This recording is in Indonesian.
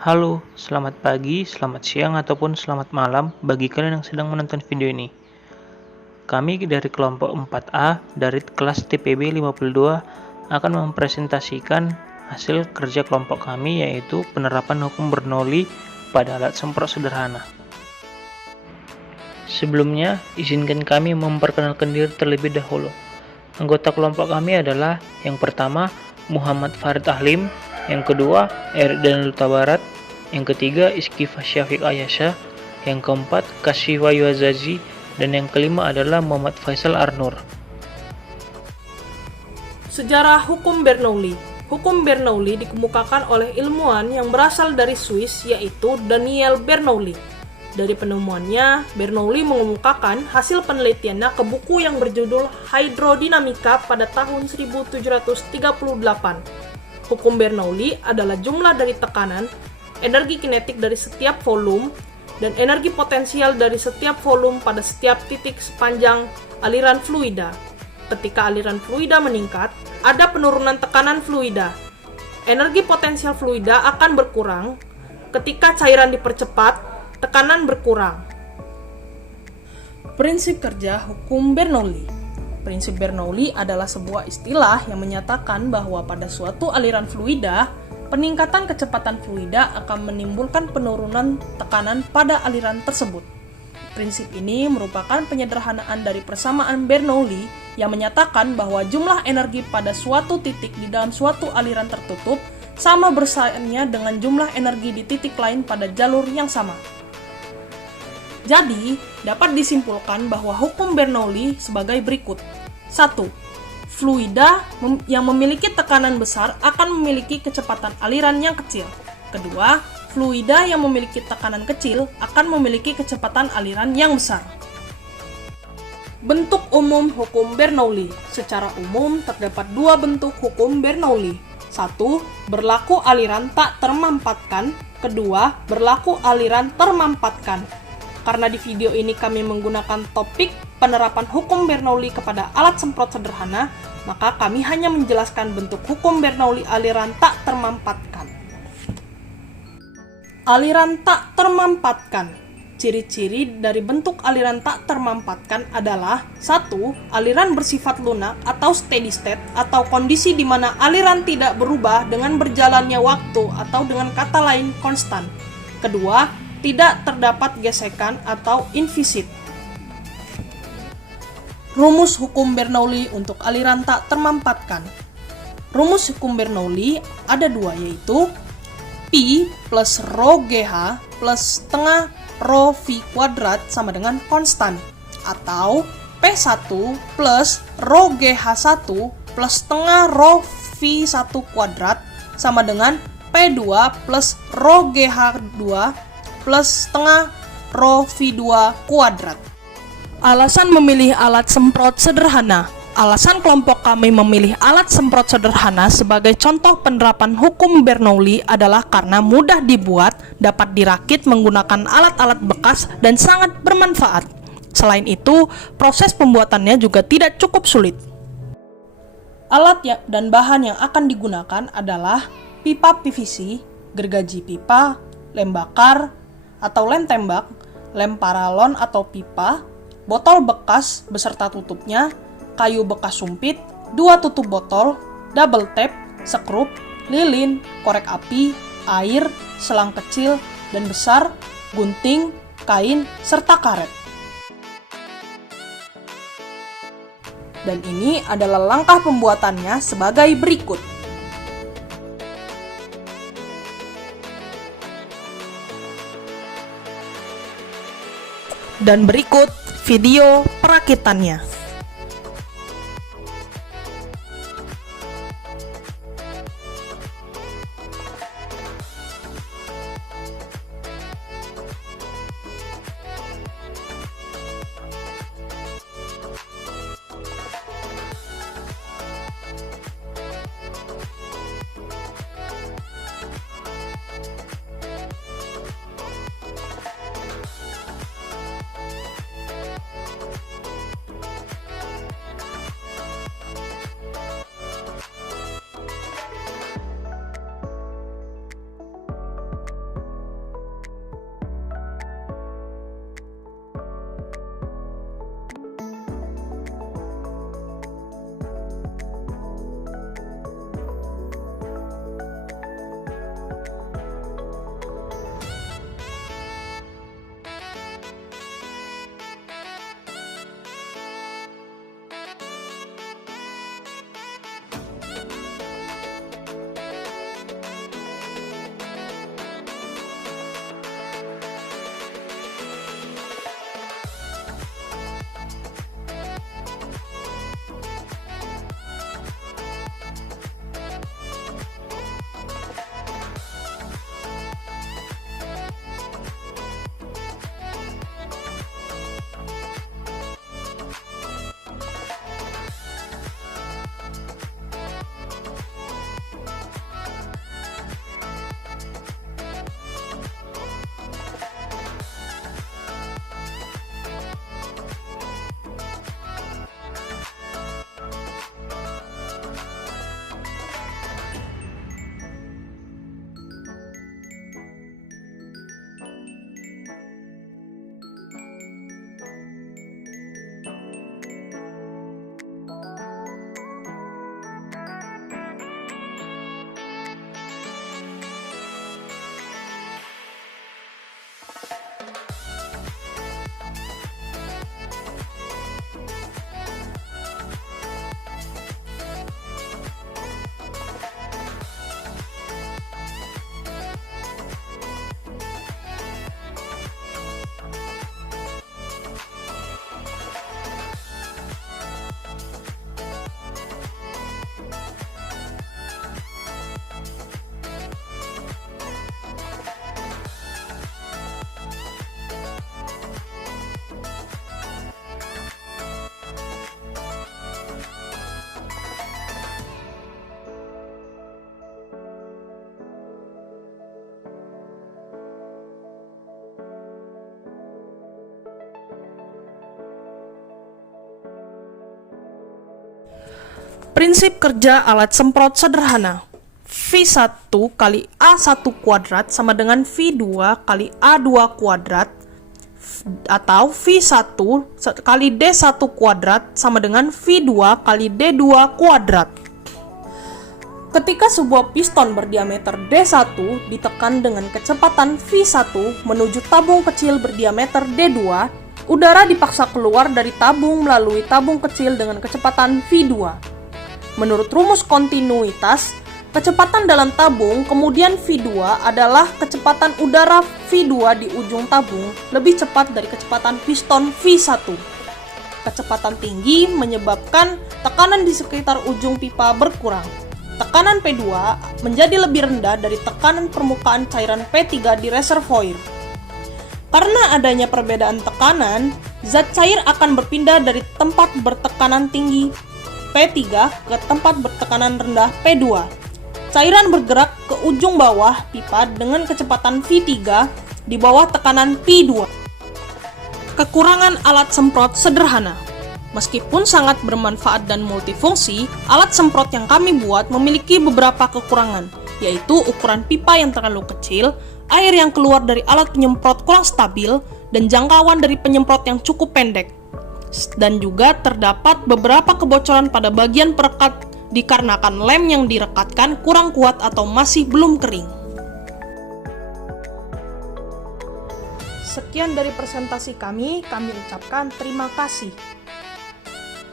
Halo, selamat pagi, selamat siang, ataupun selamat malam bagi kalian yang sedang menonton video ini. Kami dari kelompok 4A dari kelas TPB 52 akan mempresentasikan hasil kerja kelompok kami, yaitu penerapan hukum Bernoulli pada alat semprot sederhana. Sebelumnya, izinkan kami memperkenalkan diri terlebih dahulu. Anggota kelompok kami adalah yang pertama Muhammad Farid Ahlim, yang kedua Erik Daniel Barat, yang ketiga Iskifah Syafiq Ayasha, yang keempat Kashiwa Yuazazi, dan yang kelima adalah Muhammad Faisal Arnur. Sejarah hukum Bernoulli. Hukum Bernoulli dikemukakan oleh ilmuwan yang berasal dari Swiss, yaitu Daniel Bernoulli. Dari penemuannya, Bernoulli mengemukakan hasil penelitiannya ke buku yang berjudul Hydrodinamika pada tahun 1738. Hukum Bernoulli adalah jumlah dari tekanan, energi kinetik dari setiap volume, dan energi potensial dari setiap volume pada setiap titik sepanjang aliran fluida. Ketika aliran fluida meningkat, ada penurunan tekanan fluida. Energi potensial fluida akan berkurang. Ketika cairan dipercepat, tekanan berkurang. Prinsip kerja hukum Bernoulli. Prinsip Bernoulli adalah sebuah istilah yang menyatakan bahwa pada suatu aliran fluida, peningkatan kecepatan fluida akan menimbulkan penurunan tekanan pada aliran tersebut. Prinsip ini merupakan penyederhanaan dari persamaan Bernoulli yang menyatakan bahwa jumlah energi pada suatu titik di dalam suatu aliran tertutup sama bersainya dengan jumlah energi di titik lain pada jalur yang sama. Jadi, dapat disimpulkan bahwa hukum Bernoulli sebagai berikut. 1. Fluida yang memiliki tekanan besar akan memiliki kecepatan aliran yang kecil. Kedua, fluida yang memiliki tekanan kecil akan memiliki kecepatan aliran yang besar. Bentuk umum hukum Bernoulli. Secara umum, terdapat dua bentuk hukum Bernoulli. 1. Berlaku aliran tak termampatkan. Kedua, berlaku aliran termampatkan. Karena di video ini kami menggunakan topik penerapan hukum Bernoulli kepada alat semprot sederhana, maka kami hanya menjelaskan bentuk hukum Bernoulli aliran tak termampatkan. Aliran tak termampatkan. Ciri-ciri dari bentuk aliran tak termampatkan adalah 1. Aliran bersifat lunak atau steady state atau kondisi di mana aliran tidak berubah dengan berjalannya waktu atau dengan kata lain konstan. Kedua, tidak terdapat gesekan atau invisit. Rumus hukum Bernoulli untuk aliran tak termampatkan. Rumus hukum Bernoulli ada dua, yaitu Pi plus Rho GH plus setengah Rho V kuadrat sama dengan konstan, atau P1 plus Rho GH1 plus setengah Rho V1 kuadrat sama dengan P2 plus Rho GH2 plus setengah Rho V2 kuadrat. Alasan memilih alat semprot sederhana. Alasan kelompok kami memilih alat semprot sederhana sebagai contoh penerapan hukum Bernoulli adalah karena mudah dibuat, dapat dirakit menggunakan alat-alat bekas, dan sangat bermanfaat. Selain itu, proses pembuatannya juga tidak cukup sulit. Alat dan bahan yang akan digunakan adalah pipa PVC, gergaji pipa, lem bakar atau lem tembak, lem paralon atau pipa, botol bekas beserta tutupnya, kayu bekas sumpit, 2 tutup botol, double tape, sekrup, lilin, korek api, air, selang kecil dan besar, gunting, kain, serta karet. Dan ini adalah langkah pembuatannya sebagai berikut. Dan berikut video perakitannya. Prinsip kerja alat semprot sederhana. V1 kali A1 kuadrat sama dengan V2 kali A2 kuadrat atau V1 kali D1 kuadrat sama dengan V2 kali D2 kuadrat. Ketika sebuah piston berdiameter D1 ditekan dengan kecepatan V1 menuju tabung kecil berdiameter D2, udara dipaksa keluar dari tabung melalui tabung kecil dengan kecepatan V2. Menurut rumus kontinuitas, kecepatan dalam tabung kemudian V2 adalah kecepatan udara V2 di ujung tabung lebih cepat dari kecepatan piston V1. Kecepatan tinggi menyebabkan tekanan di sekitar ujung pipa berkurang. Tekanan P2 menjadi lebih rendah dari tekanan permukaan cairan P3 di reservoir. Karena adanya perbedaan tekanan, zat cair akan berpindah dari tempat bertekanan tinggi P3 ke tempat bertekanan rendah P2. Cairan bergerak ke ujung bawah pipa dengan kecepatan V3 di bawah tekanan P2. Kekurangan alat semprot sederhana. Meskipun sangat bermanfaat dan multifungsi, alat semprot yang kami buat memiliki beberapa kekurangan, yaitu ukuran pipa yang terlalu kecil, air yang keluar dari alat penyemprot kurang stabil, dan jangkauan dari penyemprot yang cukup pendek. Dan juga terdapat beberapa kebocoran pada bagian perekat dikarenakan lem yang direkatkan kurang kuat atau masih belum kering. Sekian dari presentasi kami ucapkan terima kasih.